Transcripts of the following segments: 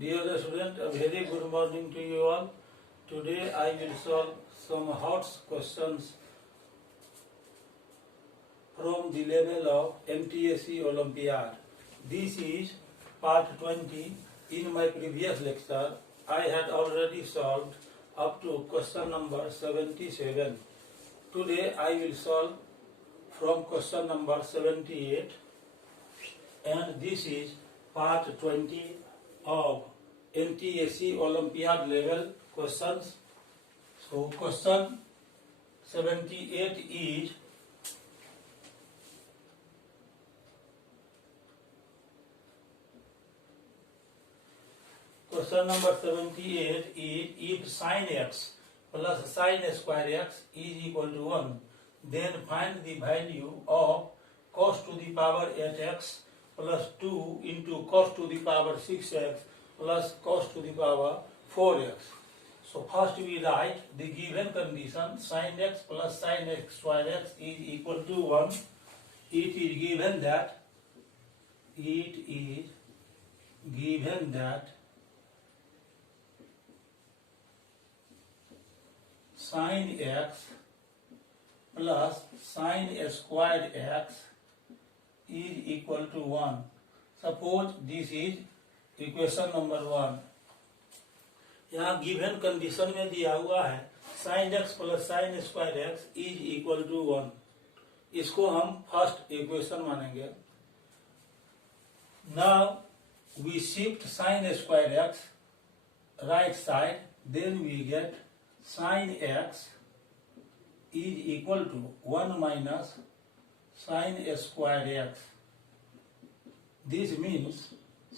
Dear student, a very good morning to you all. Today I will solve some hot questions from the level of MTSE Olympiad. This is part 20. In my previous lecture, I had already solved up to question number 77. Today I will solve from question number 78, and this is part 20 of MTSE Olympiad level questions. So question 78 is question number 78 is if sin x plus sin square x is equal to 1, then find the value of cos to the power 8x plus 2 into cos to the power 6x plus cos to the power 4x. So first we write the given condition sin x plus sin x square x is equal to 1. It is given that sin x plus sin squared x is equal to 1. Suppose this is equation number 1. यहाँ given condition में दिया हुआ है sin x plus sin square x is equal to 1. इसको हम first equation मानेंगे. Now we shift sin square x right side, then we get sin x is equal to 1 minus sin square x. This means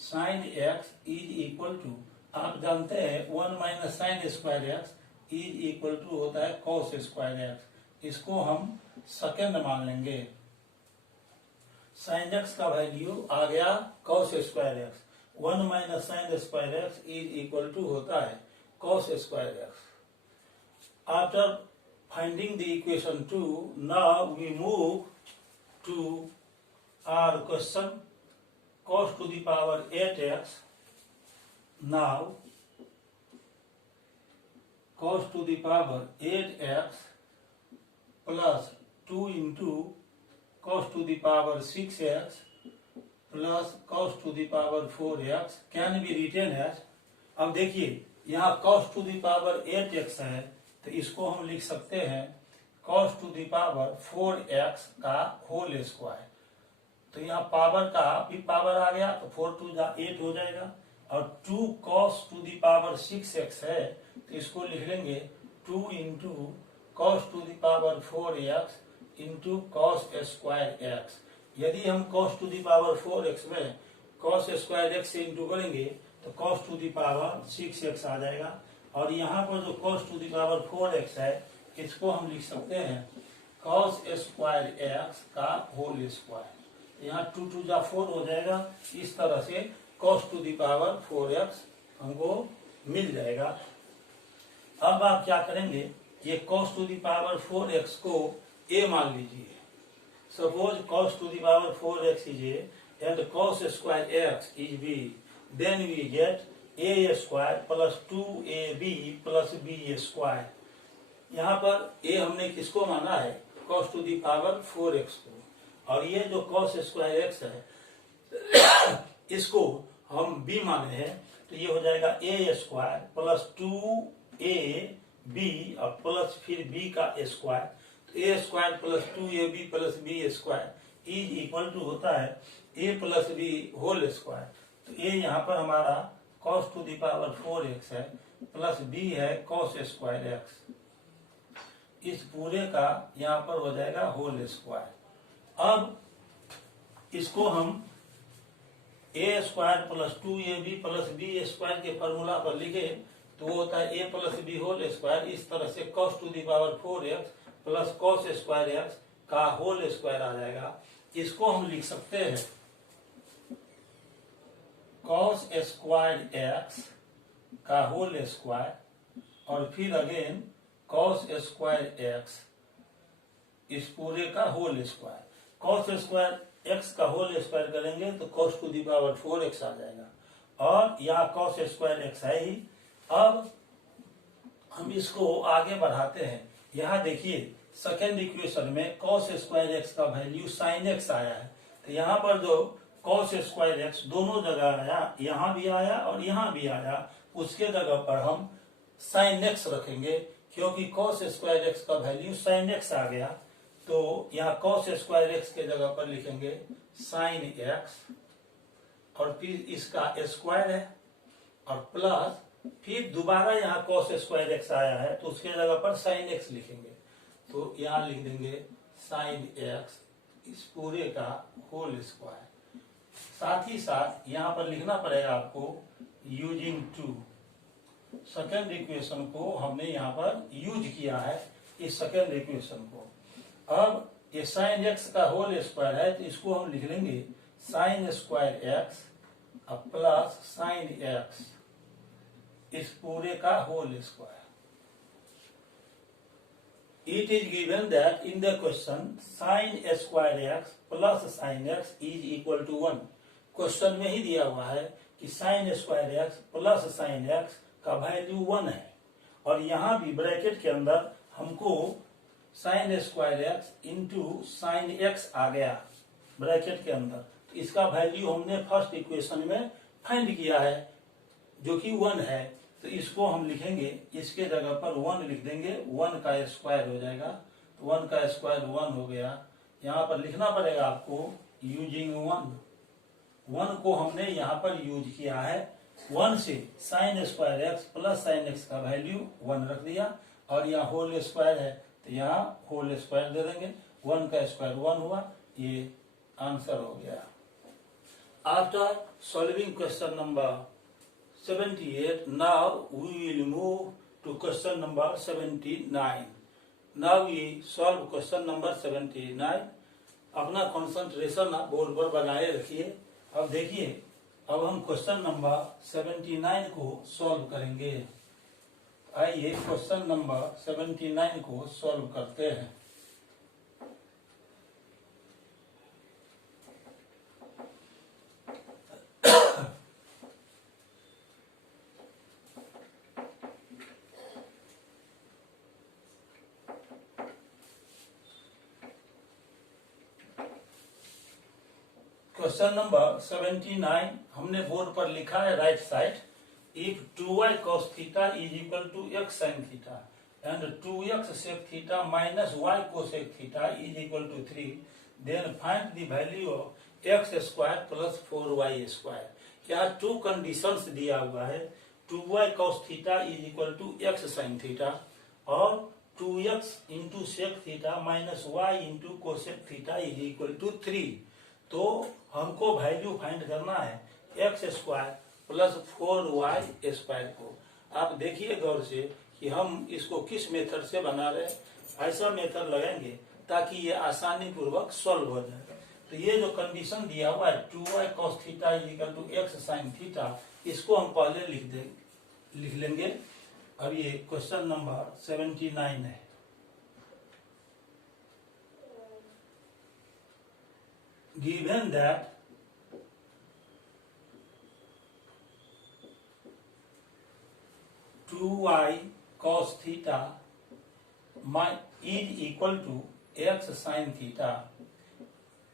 sin x is equal to, आप जानते हैं 1 minus sine square x is equal to होता है cos square x. इसको हम second मान लेंगे. sin x का वैल्यू आ गया cos square x. 1 minus sine square x is equal to होता है cos square x. After finding the equation 2, now we move to our question cos to the power 8x. Now cos to the power 8x plus 2 into cos to the power 6x plus cos to the power 4x can be written as, अब देखिए यहाँ cos to the power 8x है तो इसको हम लिख सकते हैं cos to the power 4x का होल स्क्वायर. तो यहाँ पावर का भी पावर आ गया तो 4 2 8 हो जाएगा, और 2 cos to the power 6x है तो इसको लिख लेंगे 2 into cos to the power 4x into cos square x. यदि हम cos to the power 4x में cos स्क्वायर x से इंटू करेंगे तो cos to the power 6x आ जाएगा, और यहाँ पर जो cos to the power 4x है इसको हम लिख सकते हैं cos स्क्वायर x का होल स्क्वायर. यहाँ 2 2 4 हो जाएगा. इस तरह से cos to the power 4x हमको मिल जाएगा. अब आप क्या करेंगे, ये cos to the power 4x को a मान लीजिए. Suppose cos to the power 4x is a and cos square x is b, then we get a square plus 2ab plus b square. यहाँ पर a हमने किसको माना है, cos to the power 4x को, और ये जो cos स्क्वायर x है इसको हम b माने हैं तो ये हो जाएगा a स्क्वायर प्लस 2ab और प्लस फिर b का स्क्वायर. तो a square plus 2ab plus b square is equal to होता है a plus b whole square. तो a यहाँ पर हमारा cos to the power 4x है प्लस b है cos स्क्वायर x. इस पूरे का यहाँ पर हो जाएगा होल स्क्वायर. अब इसको हम a square plus 2ab plus b square के फॉर्मूला पर लिखे तो वो होता है a plus b whole square. इस तरह से cos to the power 4x plus cos square x का होल स्क्वायर आ जाएगा. इसको हम लिख सकते हैं cos स्क्वायर x का होल स्क्वायर और फिर अगेन cos स्क्वायर x इस पूरे का whole square. cos square x का होल स्क्वायर करेंगे तो cos to the power 4x आ जाएगा, और यहाँ कॉस स्क्वायर एक्स है ही। अब हम इसको आगे बढ़ाते हैं। यहाँ देखिए सेकेंड इक्वेशन में कॉस स्क्वायर एक्स का वैल्यू साइन एक्स आया है, तो यहाँ पर जो कॉस स्क्वायर एक्स दोनों जगह आया, यहाँ भी आया और यहाँ भी आया, उसके जगह पर हम साइन एक्स रखेंगे, क्योंकि कॉस स्क्वायर एक्स का वैल्यू साइन एक्स आ गया। तो यहाँ कॉस स्क्वायर एक्स के जगह पर लिखेंगे साइन एक्स, और फिर इसका स्क्वायर है और प्लस फिर दोबारा यहाँ कॉस स्क्वायर एक्स आया है, तो उसके जगह पर साइन एक्स लिखेंगे। तो यहाँ लिख देंगे साइन एक्स इस पूरे का होल स्क्वायर। साथ ही साथ यहाँ पर लिखना पड़ेगा आपको यूजिंग टू। सेकेंड इक्वेशन को हमने यहाँ पर यूज किया है, इस सेकेंड इक्वेशन को। अब ये साइन एक्स का होल स्क्वायर है, तो इसको हम लिख लेंगे sine square x plus sine x इस पूरे का whole square. It is given that in the question sin square x plus sin x is equal to 1। Question में ही दिया हुआ है कि sin square x plus sin x का value 1 है, और यहाँ भी ब्रैकेट के अंदर हमको sin square x into sine x आ गया ब्रैकेट के अंदर। तो इसका वैल्यू हमने फर्स्ट इक्वेशन में फाइंड किया है जो कि 1 है, तो इसको हम लिखेंगे, इसके जगह पर 1 लिख देंगे, 1 का स्क्वायर हो जाएगा। तो 1 का स्क्वायर 1 हो गया। यहाँ पर लिखना पड़ेगा आपको यूजिंग 1 को हमने यहाँ पर यूज किया है। 1 से sign square x plus sine x का वैल्यू 1 रख दिया, और यहाँ होल स्क्वायर है तो यहाँ होल स्क्वायर दे देंगे। 1 का स्क्वायर 1 हुआ, ये आंसर हो गया। After solving question number 78, now we will move to question number 79. Now we solve question number 79. अपना कंसंट्रेशन आप बोर्ड पर बनाए रखिए। अब देखिए, अब हम क्वेश्चन नंबर 79 को सॉल्व करेंगे। आइए क्वेश्चन नंबर 79 को सॉल्व करते हैं। क्वेश्चन नंबर 79 हमने बोर्ड पर लिखा है right side. If 2y cos theta is equal to x sin theta and 2x sec theta minus y cosec theta is equal to 3, then find the value of x square plus 4y square. यहाँ 2 conditions दिया हुआ है। 2y cos theta is equal to x sin theta और 2x into sec theta minus y into cosec theta is equal to 3। तो हमको value find करना है x square plus 4y square को। आप देखिए गौर से कि हम इसको किस मेथड से बना रहे हैं। ऐसा मेथड लगाएंगे ताकि ये आसानी पूर्वक सॉल्व हो जाए। तो ये जो कंडीशन दिया हुआ है 2y cos theta is equal to x sin theta, इसको हम पहले लिख लेंगे। अब ये क्वेश्चन नंबर 79 है। Given that y cos theta is equal to x sin theta,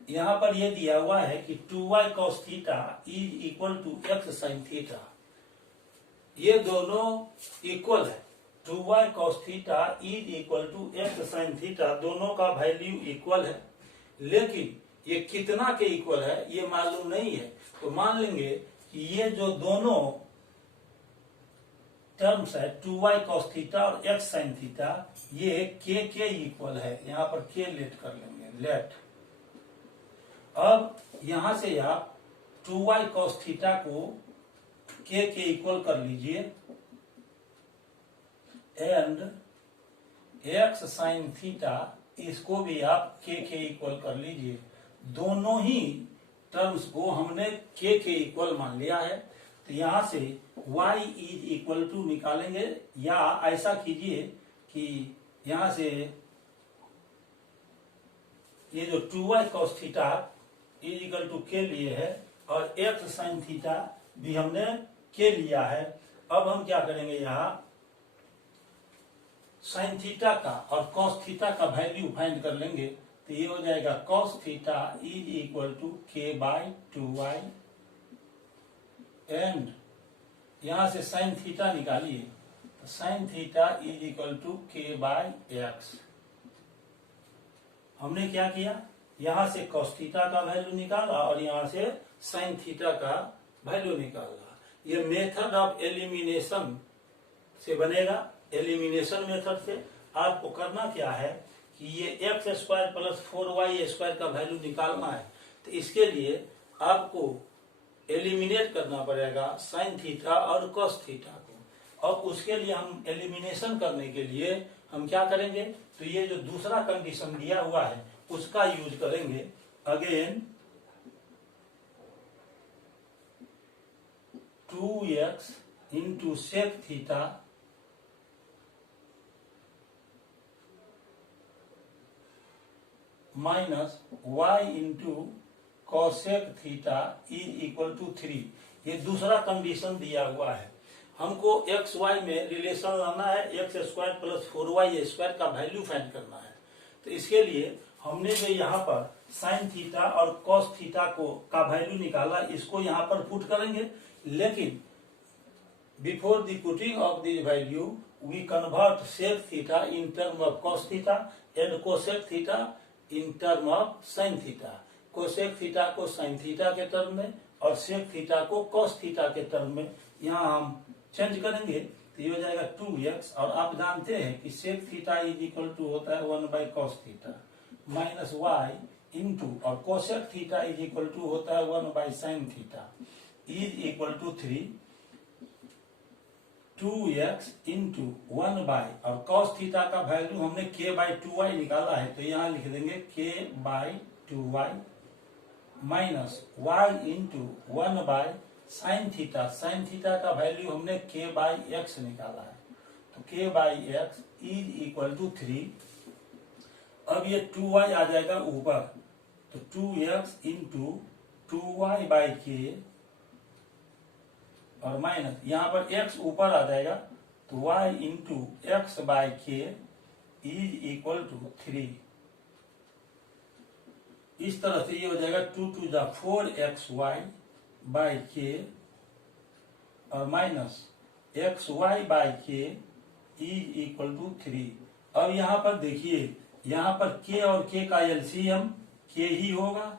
यहाँ पर यह दिया हुआ है कि 2y cos theta is equal to x sin theta, ये दोनों इक्वल है। 2y cos theta is equal to x sin theta, दोनों का वैल्यू इक्वल है, लेकिन ये कितना के इक्वल है ये मालूम नहीं है। तो मान लेंगे कि ये जो दोनों टर्म्स है 2y cos थीटा और x sin थीटा, ये के इक्वल है। यहाँ पर के लेट कर लेंगे, लेट। अब यहां से आप 2y cos थीटा को के इक्वल कर लीजिए एंड x sin थीटा इसको भी आप के इक्वल कर लीजिए। दोनों ही टर्म्स को हमने के इक्वल मान लिया है। तो यहां से y इज इक्वल टू निकालेंगे, या ऐसा कीजिए कि यहां से ये जो 2y cos theta is equal to के लिए है और x sin थीटा भी हमने के लिया है। अब हम क्या करेंगे, यहाँ साइन थीटा का और कॉस थीटा का वैल्यू फाइंड कर लेंगे। तो ये हो जाएगा cos theta is equal to k by 2y and यहां से साइन थीटा निकालिए, तो sine theta is equal to k by x. हमने क्या किया, यहां से कॉस थीटा का वैल्यू निकाला और यहां से साइन थीटा का वैल्यू निकाला। ये मेथड ऑफ एलिमिनेशन से बनेगा। एलिमिनेशन मेथड से आपको करना क्या है कि ये x square plus 4y square का वैल्यू निकालना है। तो इसके लिए आपको एलिमिनेट करना पड़ेगा साइन थीटा और कॉस थीटा को। और उसके लिए हम एलिमिनेशन करने के लिए हम क्या करेंगे, तो ये जो दूसरा कंडीशन दिया हुआ है उसका यूज करेंगे। Again 2x into sec theta minus y into cosec theta is equal to 3। ये दूसरा कंडीशन दिया हुआ है। हमको एक्स वाई में रिलेशन लाना है, x square plus 4y square का वैल्यू फाइंड करना है। तो इसके लिए हमने जो यहाँ पर साइन थीटा और कॉस थीटा को का वैल्यू निकाला, इसको यहाँ पर पुट करेंगे। लेकिन before the putting of the value we convert sec theta in term of cos theta and cosec theta in term of sine theta. Cosec theta को साइन थीटा के टर्म में और सेक थीटा को cos theta के term में यहाँ हम change करेंगे। तो ये हो जाएगा 2x। और आप जानते हैं कि sec theta is equal to होता है 1 by cos theta minus y into और cosec theta is equal to होता है 1 by sine theta is equal to 3। 2x into 1 by और कॉस थीटा का वैल्यू हमने k बाई 2y निकाला है, तो यहाँ लिख देंगे k by 2y minus y into 1 by sine theta. Sine theta का वैल्यू हमने k बाई x निकाला है, तो k by x is equal to 3। अब ये 2y आ जाएगा ऊपर, तो 2x into 2y by k और माइनस यहाँ पर x ऊपर आ जाएगा, तो y into x by k is equal to 3। इस तरह से ये हो जाएगा 2 टू द 4xy बाई के और minus xy by k is equal to 3। अब यहाँ पर देखिए, यहाँ पर k और k का एलसीएम k ही होगा।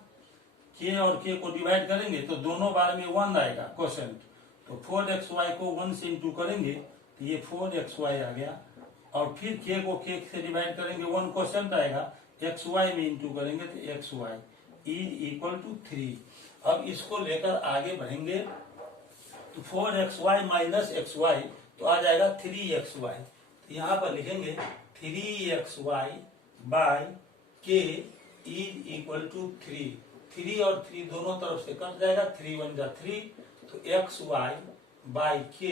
k और k को डिवाइड करेंगे तो दोनों बार में 1 आएगा क्वोशेंट। तो 4xy को 1 से इंटू करेंगे तो ये 4xy आ गया, और फिर k को k से डिवाइड करेंगे 1 क्वोशेंट आएगा, xy में इंटू करेंगे तो xy इज इक्वल टू 3। अब इसको लेकर आगे बढ़ेंगे तो 4xy माइनस xy तो आ जाएगा 3xy। तो यहाँ पर लिखेंगे 3xy by k is equal to 3। 3 और 3 दोनों तरफ से कट जाएगा, 3 1 जा 3, तो xy by k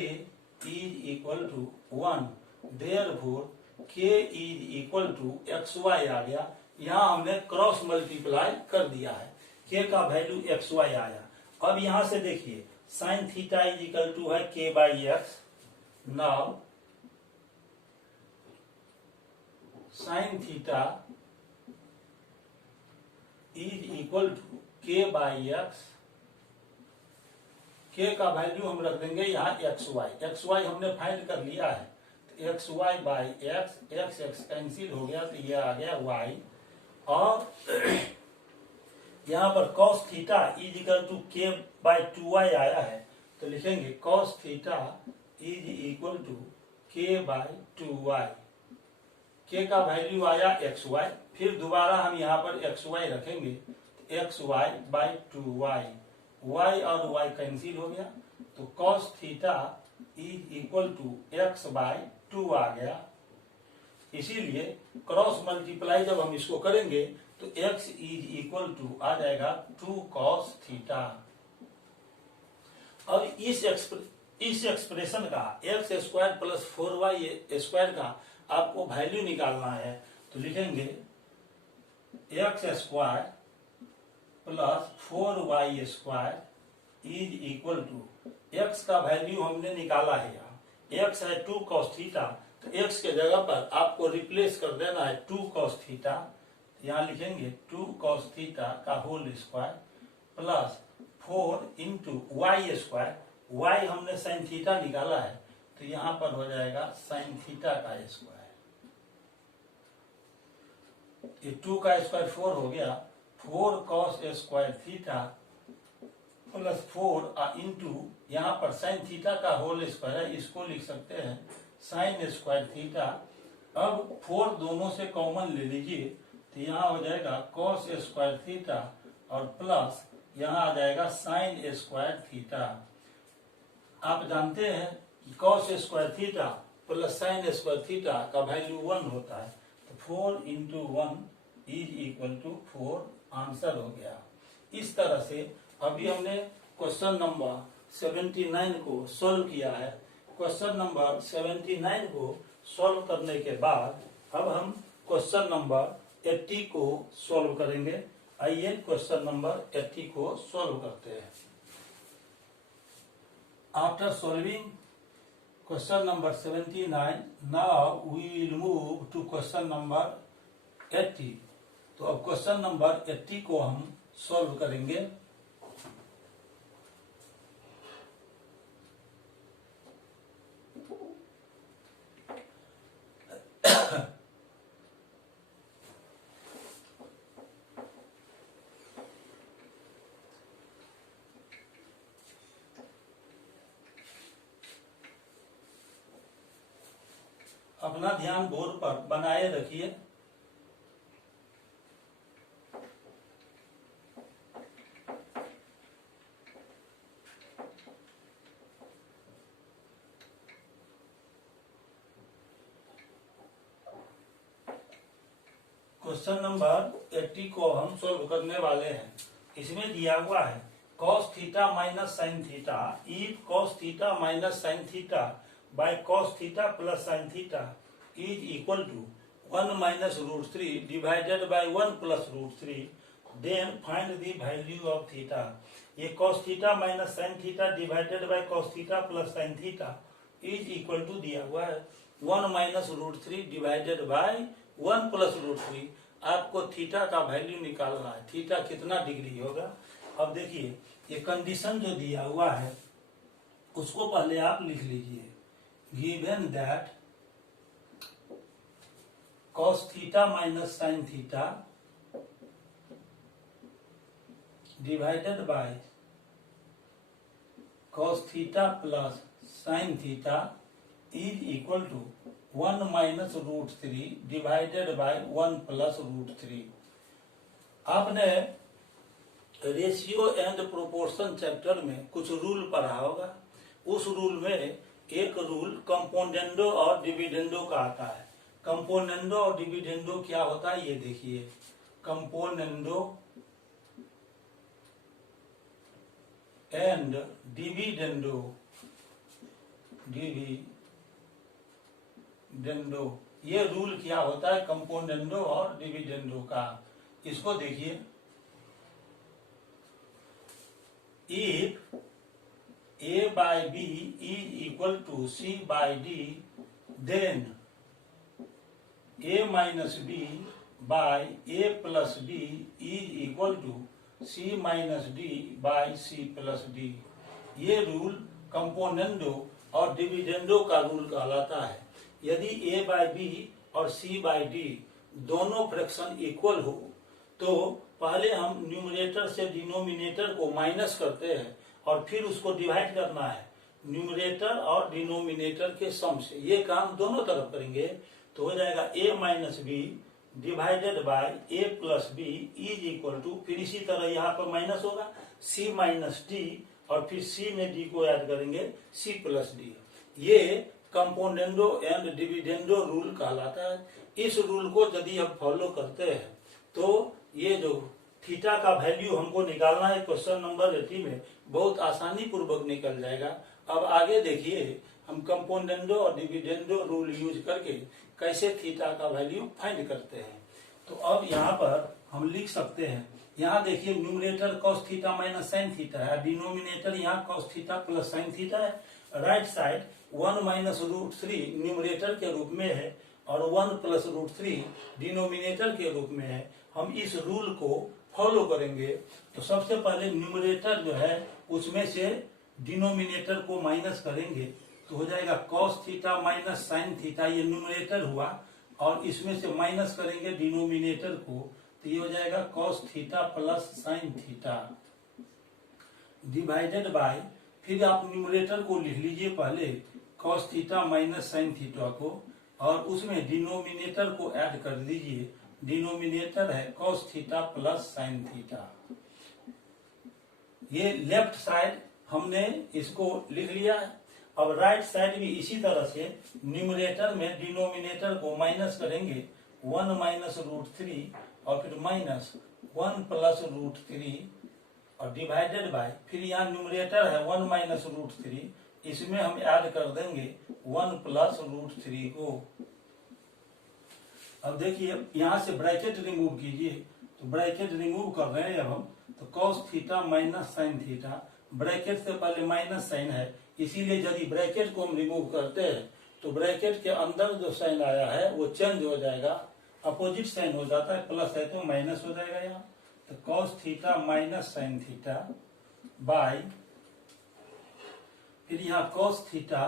is equal to 1। Therefore k is equal to xy आ गया। यहाँ हमने क्रॉस मल्टीप्लाई कर दिया है, k का वैल्यू xy आया। अब यहाँ से देखिए sine theta is equal to है k by x. Now sine theta is equal to k by x. k का वैल्यू हम रख देंगे यहाँ xy हमने फाइंड कर लिया है, तो xy by x, x cancel हो गया तो ये आ गया y। और यहाँ पर cos theta is equal to k by 2y आया है, तो लिखेंगे cos theta is equal to k by 2y। k का वैल्यू आया xy, फिर दोबारा हम यहाँ पर xy रखेंगे, तो xy बाई 2y, y और y कैंसिल हो गया, तो cos theta is equal to x by 2 आ गया। इसीलिए क्रॉस मल्टीप्लाई जब हम इसको करेंगे तो x इज इक्वल टू आ जाएगा 2 cos थीटा। अब इस एक्सप्रेशन का x square plus 4y square का आपको वैल्यू निकालना है, तो लिखेंगे x square plus 4y square is equal to x का वैल्यू हमने निकाला है, यहाँ x है 2 cos थीटा, तो x के जगह पर आपको रिप्लेस कर देना है 2 cos थीटा, यहाँ लिखेंगे 2 cos थीटा का whole square plus 4 into y square, y हमने साइन थीटा निकाला है तो यहाँ पर हो जाएगा साइन थीटा का स्क्वायर, ये 2 का स्क्वायर 4 हो गया, 4 cos square theta plus 4 into यहाँ पर साइन थीटा का होल स्क्वायर है, इसको लिख सकते हैं साइन स्क्वायर थीटा। अब 4 दोनों से कॉमन ले लीजिए तो यहाँ हो जाएगा cos स्क्वायर थीटा और प्लस यहाँ आ जाएगा साइन स्क्वायर थीटा। आप जानते हैं कि cos square theta plus sine square theta का वैल्यू 1 होता है, तो 4 into 1 is equal to 4, answer हो गया। इस तरह से अभी हमने क्वेश्चन नंबर 79 को सॉल्व किया है। क्वेश्चन नंबर 79 को सॉल्व करने के बाद अब हम क्वेश्चन नंबर 80 को सॉल्व करेंगे। आइए क्वेश्चन नंबर 80 को सॉल्व करते हैं। After solving question number 79, now we will move to question number 80। तो अब क्वेश्चन नंबर 80 को हम सॉल्व करेंगे। अपना ध्यान बोर्ड पर बनाए रखिए। क्वेश्चन नंबर 80 को हम सॉल्व करने वाले हैं। इसमें दिया हुआ है cos theta minus sine theta, if cos theta minus sine theta by cos theta plus sine theta is equal to 1 minus root 3 divided by 1 plus root 3, then find the value of theta. ये cos theta minus sine theta divided by cos theta plus sine theta is equal to दिया हुआ है 1 minus root 3 divided by 1 plus root 3। आपको theta का value निकालना है, theta कितना degree होगा। अब देखिए ये कंडीशन जो दिया हुआ है उसको पहले आप लिख लीजिए। Given that cos theta minus sine theta divided by cos theta plus sine theta is equal to 1 minus root 3 divided by 1 plus root 3। आपने रेशियो एंड प्रोपोर्शन चैप्टर में कुछ रूल पढ़ा होगा। उस रूल में एक रूल कंपोनेंडो और dividendo का आता है। कंपोनेंडो और डिविडेंडो क्या होता है ये देखिए। कंपोनेंडो एंड डिविडेंडो, ये रूल क्या होता है कंपोनेंडो और डिविडेंडो का। इसको देखिए, if a by b is equal to c by d, then a minus b by a plus b is equal to c minus d by c plus d। ये rule componendo और dividendo का rule कहलाता है। यदि a by b और c by d दोनों fraction equal हो तो पहले हम न्यूमरेटर से डिनोमिनेटर को माइनस करते हैं और फिर उसको डिवाइड करना है न्यूमरेटर और डिनोमिनेटर के सम से। ये काम दोनों तरफ करेंगे तो हो जाएगा a minus b divided by a plus b is equal to, फिर इसी तरह यहाँ पर माइनस होगा c माइनस डी और फिर c में d को ऐड करेंगे c प्लस डी। ये कंपोनेंडो एंड डिविडेंडो रूल कहलाता है। इस रूल को यदि हम फॉलो करते हैं तो ये जो थीटा का वैल्यू हमको निकालना है क्वेश्चन नंबर 80 में बहुत आसानी पूर्वक निकल जाएगा। अब आगे देखिए हम कंपोनेंडो और डिविडेंडो रूल यूज करके कैसे थीटा का वैल्यू फाइंड करते हैं। तो अब यहाँ पर हम लिख सकते हैं यहाँ देखिए numerator cos theta minus sine theta है, डिनोमिनेटर यहाँ cos theta plus sine theta है। Right side 1 minus root three numerator के रूप में है और 1 प्लस रूट थ्री डिनोमिनेटर के रूप में है। हम इस रूल को फॉलो करेंगे। तो सबसे पहले न्यूमरेटर जो है उसमें से डिनोमिनेटर को माइनस करेंगे तो हो जाएगा cos theta minus sine theta, ये न्यूमरेटर हुआ, और इसमें से माइनस करेंगे डिनोमिनेटर को तो ये हो जाएगा cos theta plus sine theta divided bye, फिर आप न्यूमरेटर को लिख लीजिए पहले cos theta minus sine theta को, और उसमें डिनोमिनेटर को ऐड कर दीजिए। डिनोमिनेटर है cos theta plus sine theta. ये लेफ्ट साइड हमने इसको लिख लिया है। अब राइट साइड भी इसी तरह से न्यूमरेटर में डिनोमिनेटर को माइनस करेंगे 1 माइनस रूट थ्री और फिर माइनस 1 प्लस रूट थ्री और डिवाइडेड बाय, फिर यहाँ न्यूमरेटर है 1 माइनस रूट थ्री, इसमें हम ऐड कर देंगे 1 प्लस रूट थ्री को। अब देखिए यहाँ से ब्रैकेट रिमूव कीजिए, तो ब्रैकेट रिमूव कर रहे हैं अब हम, तो cos theta minus sine theta, bracket से पहले माइनस साइन है, इसीलिए यदि ब्रैकेट को हम रिमूव करते हैं तो ब्रैकेट के अंदर जो साइन आया है वो चेंज हो जाएगा, अपोजिट साइन हो जाता है, प्लस है तो माइनस हो जाएगा यहाँ। तो cos theta minus sine theta bye, फिर यहाँ cos theta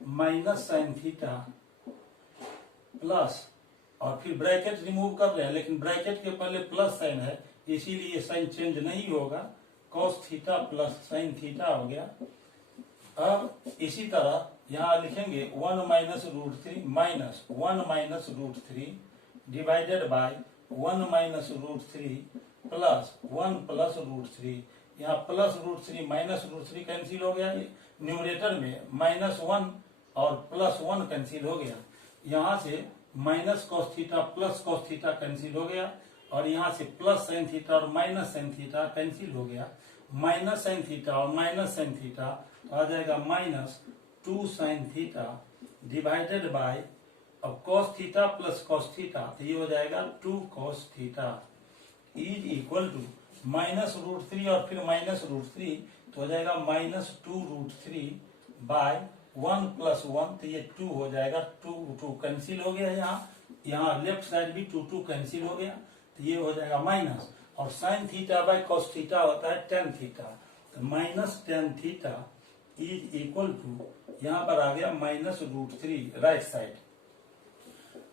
minus sine theta plus, और फिर ब्रैकेट रिमूव कर रहे हैं लेकिन ब्रैकेट के पहले प्लस साइन है इसीलिए साइन चेंज नहीं होगा, cos theta plus sine theta हो गया। अब इसी तरह यहाँ लिखेंगे 1 minus root three minus 1 minus root three divided by 1 minus root three plus 1 plus root three. यहाँ plus root three minus root three cancel हो गया, न्यूमरेटर में माइनस 1 और प्लस 1 कैंसिल हो गया, यहाँ से minus cos theta plus cos theta cancel हो गया, और यहाँ से प्लस साइन थीटा और माइनस साइन थीटा कैंसिल हो गया, माइनस साइन थीटा और माइनस साइन थीटा तो आ जाएगा minus 2 sine theta divided by, अब cos theta plus cos theta तो ये हो जाएगा 2 cos theta is equal to minus root three और फिर माइनस रूट थ्री तो हो जाएगा minus 2 root three by 1 plus 1 तो ये 2 हो जाएगा, 2 कैंसिल हो गया, यहाँ लेफ्ट साइड भी 2 कैंसिल हो गया तो ये हो जाएगा माइनस, और sine theta by cos theta होता है tan थीटा, तो minus tan theta is equal to, यहाँ पर आ गया minus root three. Right side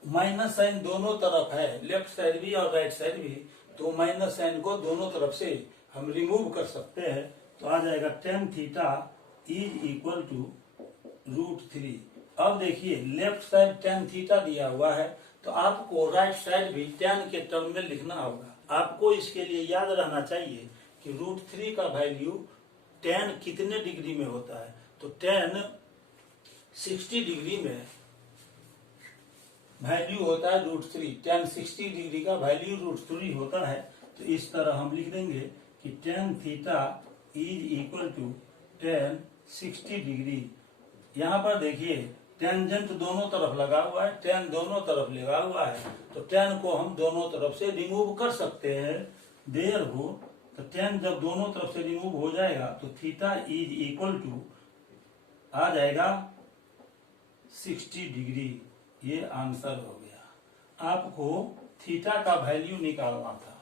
minus sign दोनों तरफ है, लेफ्ट साइड भी और राइट साइड भी, तो माइनस साइन को दोनों तरफ से हम रिमूव कर सकते हैं, तो आ जाएगा tan theta is equal to root three. अब देखिए लेफ्ट साइड tan थीटा दिया हुआ है तो आपको राइट साइड भी tan के टर्म में लिखना होगा। आपको इसके लिए याद रहना चाहिए कि रूट थ्री का वैल्यू tan कितने डिग्री में होता है, तो tan 60 डिग्री में वैल्यू होता है रूट थ्री, tan 60 डिग्री का वैल्यू रूट थ्री होता है। तो इस तरह हम लिख देंगे कि tan theta is equal to tan 60 degree. यहाँ पर देखिए टेंजेंट दोनों तरफ लगा हुआ है, tan दोनों तरफ लगा हुआ है, तो tan को हम दोनों तरफ से रिमूव कर सकते हैं। देयर हो तो tan जब दोनों तरफ से रिमूव हो जाएगा तो थीटा इज इक्वल टू आ जाएगा 60 डिग्री। ये आंसर हो गया। आपको थीटा का वैल्यू निकालना था।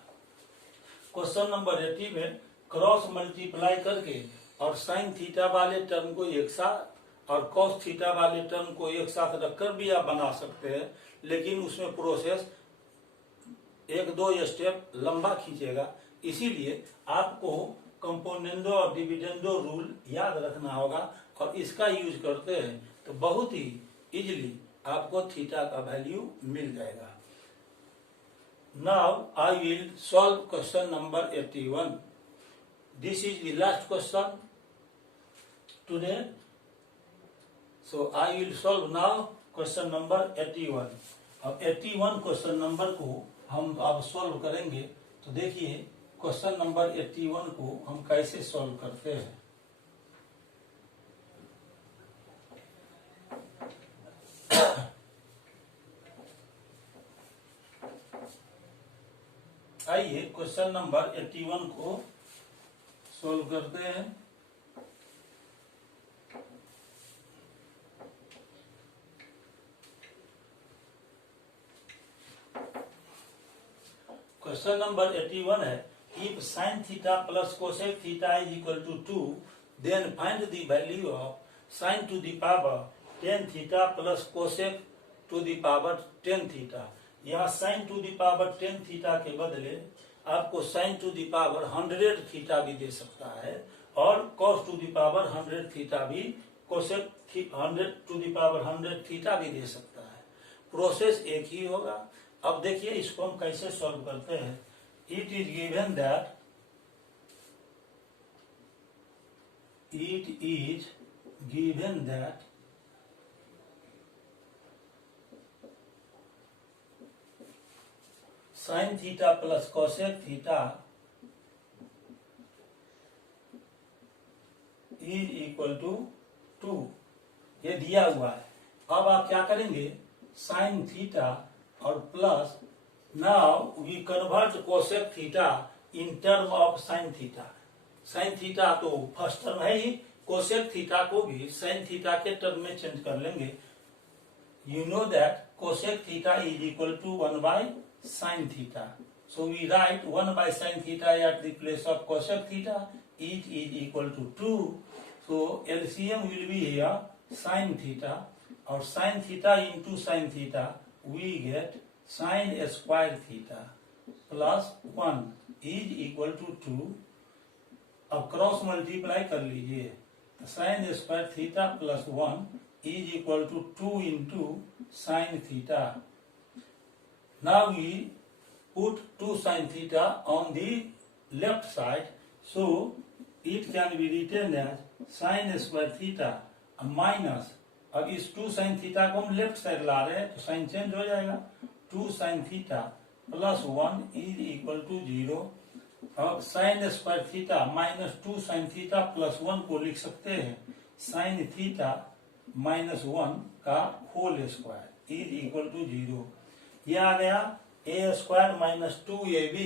क्वेश्चन नंबर 80 में क्रॉस मल्टीप्लाई करके और साइन थीटा वाले टर्म को एक साथ और cos थीटा वाले टर्म को एक साथ रखकर भी आप बना सकते हैं, लेकिन उसमें प्रोसेस 1-2 स्टेप लंबा खींचेगा, इसीलिए आपको कंपोनेंडो और डिविडेंडो रूल याद रखना होगा, और इसका यूज करते हैं तो बहुत ही इजीली आपको थीटा का वैल्यू मिल जाएगा। Now I will solve question number 81. This is the last question today. So I will solve now question number 81. अब 81 क्वेश्चन नंबर को हम अब सॉल्व करेंगे। तो देखिए क्वेश्चन नंबर 81 को हम कैसे सॉल्व करते हैं। आइए क्वेश्चन नंबर 81 को सोल्व करते हैं। क्वेश्चन नंबर 81 है, if sin theta plus cosec theta is equal to 2, then find the value of sin to the power tan theta plus cosec to the power tan theta. यहाँ sin to the power tan theta के बदले आपको sin to the power 100 theta भी दे सकता है और cos to the power 100 theta भी, cosec 100 to the power 100 theta भी दे सकता है। प्रोसेस एक ही होगा। अब देखिए इसको हम कैसे सॉल्व करते हैं। It is given that sin theta plus cosec theta is equal to 2, ये दिया हुआ है। अब आप क्या करेंगे, sin थीटा और plus, now we convert cosec theta in term of sin theta. sin theta तो फर्स्ट टर्म है ही, कोसेक थीटा को भी sin थीटा के टर्म में चेंज कर लेंगे। You know that cosec theta is equal to 1 by sin theta, so we write 1 by sin theta at the place of cosec theta, it is equal to 2, so LCM will be here sin theta और sin theta into sin theta we get sin square theta plus 1 is equal to 2। अब cross multiply कर लीजिए, sin square theta plus 1 is equal to 2 into sin theta। Now we put 2 sin theta on the left side, so it can be written as sin square theta minus, अब इस 2 sin theta को हम left side ला रहे हैं तो sign change हो जाएगा, 2 sin theta plus 1 is equal to 0। अब sin square theta minus 2 sin theta plus 1 को लिख सकते हैं sin थीटा माइनस 1 का whole square is equal to 0। यह आ गया a square minus 2ab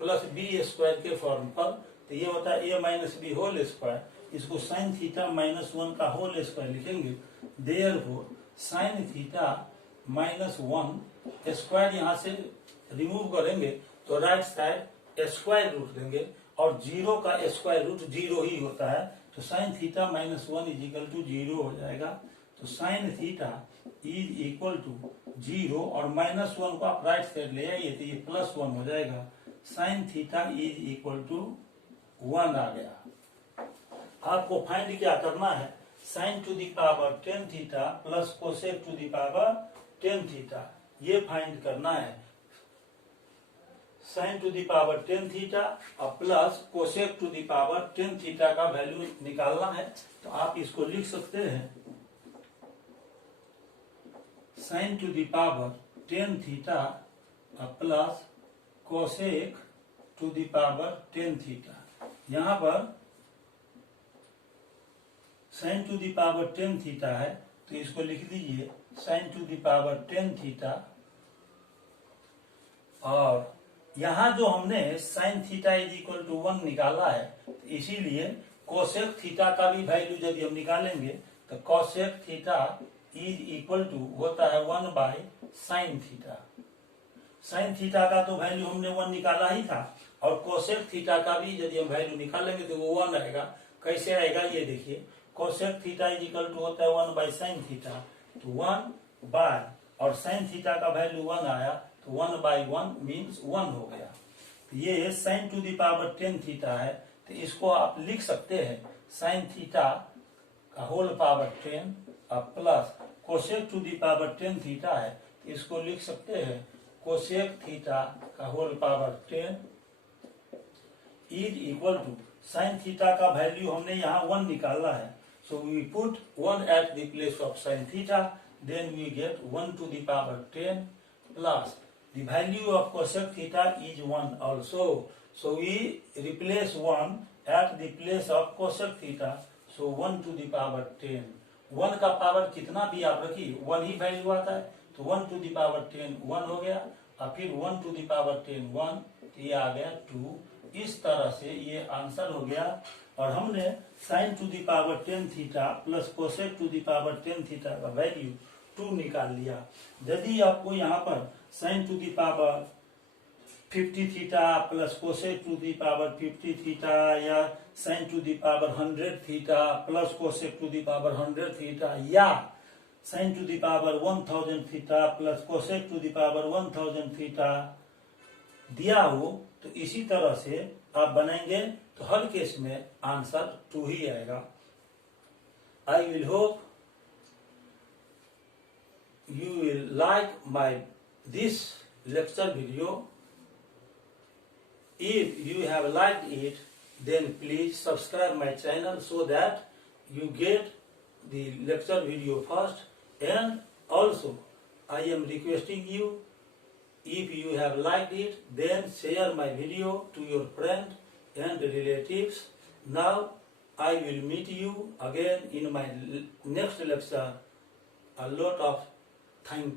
plus b square के फॉर्म पर, तो ये होता है a minus b whole square. इसको sin थीटा माइनस 1 का होल स्क्वायर लिखेंगे, therefore sin theta minus 1 square यहाँ से रिमूव करेंगे तो राइट साइड स्क्वायर रूट देंगे और 0 का स्क्वायर रूट 0 ही होता है, तो sin theta minus 1 is equal to 0 हो जाएगा। तो sin theta is equal to 0 और माइनस 1 को आप राइट साइड ले आइए तो ये प्लस 1 हो जाएगा, sin theta is equal to 1 आ गया। आपको फाइंड क्या करना है, sin to the power tan theta plus cosec to the power tan theta, ये फाइंड करना है। sin to the power tan theta और plus cosec to the power tan theta का वैल्यू निकालना है, तो आप इसको लिख सकते हैं sin to the power tan theta plus cosec to the power tan theta. यहाँ पर sin to the power tan theta है तो इसको लिख दीजिए sin to the power tan theta, और यहाँ जो हमने sin theta is equal to 1 निकाला है तो इसीलिए कोसेक थीटा का भी वैल्यू यदि हम निकालेंगे तो cosec theta is equal to होता है 1 by sin theta. sin theta का तो वैल्यू हमने 1 निकाला ही था और कोसेक थीटा का भी यदि हम वैल्यू निकालेंगे तो वो 1 आएगा। कैसे आएगा ये देखिए, cosec theta is equal to होता है 1 by sin थीटा, तो 1 by और sin थीटा का वैल्यू 1 आया तो 1 by 1 मीन्स 1 हो गया। तो ये sin to the power tan theta है, तो इसको आप लिख सकते हैं sin थीटा का होल पावर 10 और plus cosec to the power tan theta है तो इसको लिख सकते हैं कोसेक थीटा का whole power 10 is equal to sin theta का वैल्यू हमने यहाँ 1 निकाला है, so we put 1 at the place of sin theta, then we get 1 to the power 10 plus the value of cosec theta is 1 also, so we replace 1 at the place of cosec theta, so 1 to the power 10। 1 का power कितना भी आप रखिए 1 ही value आता है, तो 1 to the power 10 1 हो गया और फिर 1 to the power 10 1 तो ये आ गया 2। इस तरह से ये आंसर हो गया। और हमने sine to the power 10 theta plus cosec to the power 10 theta का वैल्यू 2 निकाल लिया। यदि आपको यहाँ पर sine to the power 50 theta plus cosec to the power 50 theta या sine to the power 100 theta plus cosec to the power 100 theta या sine to the power 1000 theta plus cosec to the power 1000 theta दिया हो, तो इसी तरह से आप बनाएंगे तो हर केस में आंसर 2 ही आएगा। I will hope you will like this lecture video. If you have liked it, then please subscribe my channel so that you get the lecture video first. And also I am requesting you, if you have liked it, then share my video to your friends and relatives. Now I will meet you again in my next lecture. A lot of thank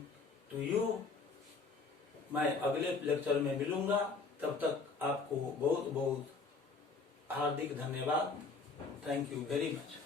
to you. मैं अगले lecture में मिलूंगा, तब तक आपको बहुत बहुत हार्दिक धन्यवाद। Thank you very much.